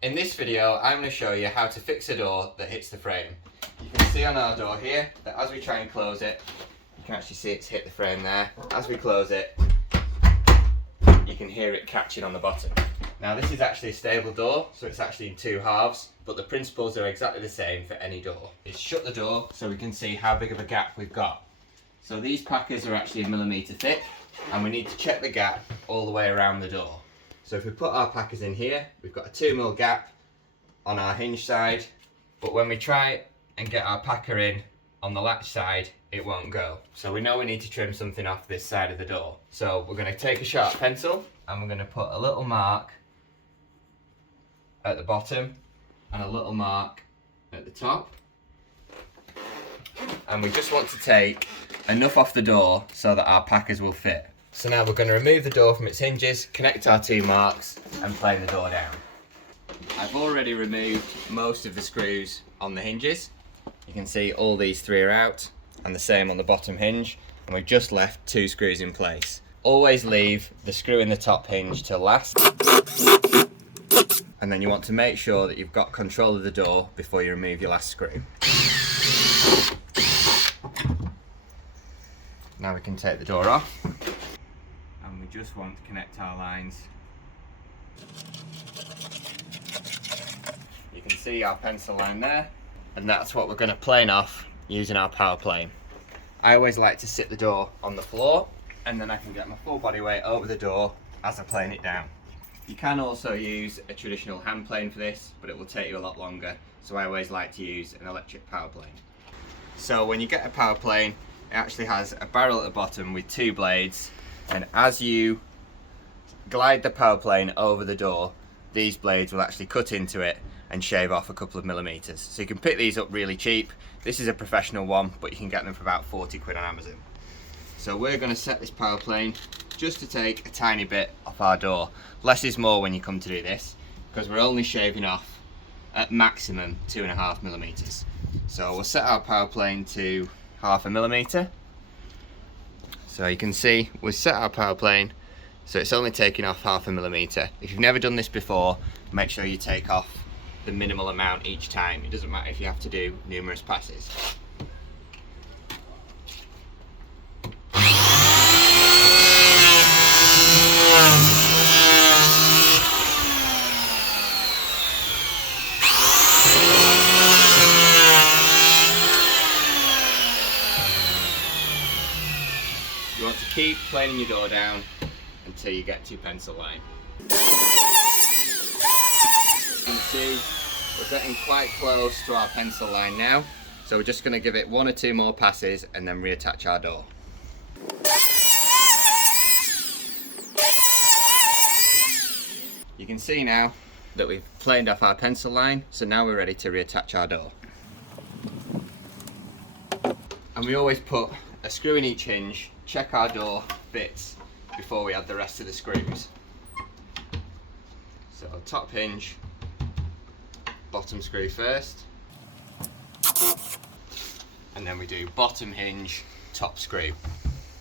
In this video, I'm going to show you how to fix a door that hits the frame. You can see on our door here that as we try and close it, you can actually see it's hit the frame there. As we close it, you can hear it catching on the bottom. Now this is actually a stable door, so it's actually in two halves, but the principles are exactly the same for any door. It's shut the door so we can see how big of a gap we've got. So these packers are actually 1mm thick, and we need to check the gap all the way around the door. So if we put our packers in here, we've got a 2mm gap on our hinge side, but when we try and get our packer in on the latch side, it won't go. So we know we need to trim something off this side of the door. So we're going to take a sharp pencil and we're going to put a little mark at the bottom and a little mark at the top. And we just want to take enough off the door so that our packers will fit. So now we're going to remove the door from its hinges, connect our two marks and plane the door down. I've already removed most of the screws on the hinges. You can see all these three are out and the same on the bottom hinge, and we've just left two screws in place. Always leave the screw in the top hinge to last, and then you want to make sure that you've got control of the door before you remove your last screw. Now we can take the door off, and we just want to connect our lines. You can see our pencil line there, and that's what we're going to plane off using our power plane. I always like to sit the door on the floor, and then I can get my full body weight over the door as I plane it down. You can also use a traditional hand plane for this, but it will take you a lot longer, so I always like to use an electric power plane. So when you get a power plane, it actually has a barrel at the bottom with two blades, and as you glide the power plane over the door, these blades will actually cut into it and shave off a couple of millimeters. So you can pick these up really cheap. This is a professional one, but you can get them for about 40 quid on Amazon. So we're going to set this power plane just to take a tiny bit off our door. Less is more when you come to do this, because we're only shaving off at maximum 2.5 millimeters. So we'll set our power plane to 0.5 millimeter. So you can see we've set our power plane, so it's only taking off 0.5 millimeter. If you've never done this before, make sure you take off the minimal amount each time. It doesn't matter if you have to do numerous passes. You want to keep planing your door down until you get to your pencil line. You can see we're getting quite close to our pencil line now, so we're just going to give it one or two more passes and then reattach our door. You can see now that we've planed off our pencil line, so now we're ready to reattach our door. And we always put a screw in each hinge, check our door fits before we add the rest of the screws. So top hinge, bottom screw first, and then we do bottom hinge, top screw.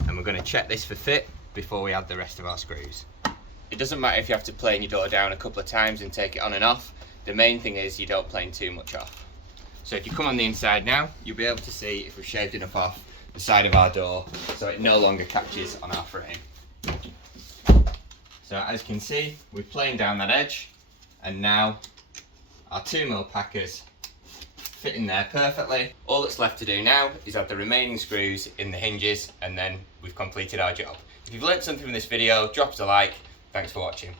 And we're going to check this for fit before we add the rest of our screws. It doesn't matter if you have to plane your door down a couple of times and take it on and off. The main thing is you don't plane too much off. So if you come on the inside now, you'll be able to see if we've shaved enough off the side of our door so it no longer catches on our frame. So as you can see, we've planed down that edge, and now our 2mm packers fit in there perfectly. All that's left to do now is add the remaining screws in the hinges, and then we've completed our job. If you've learnt something from this video, drop us a like. Thanks for watching.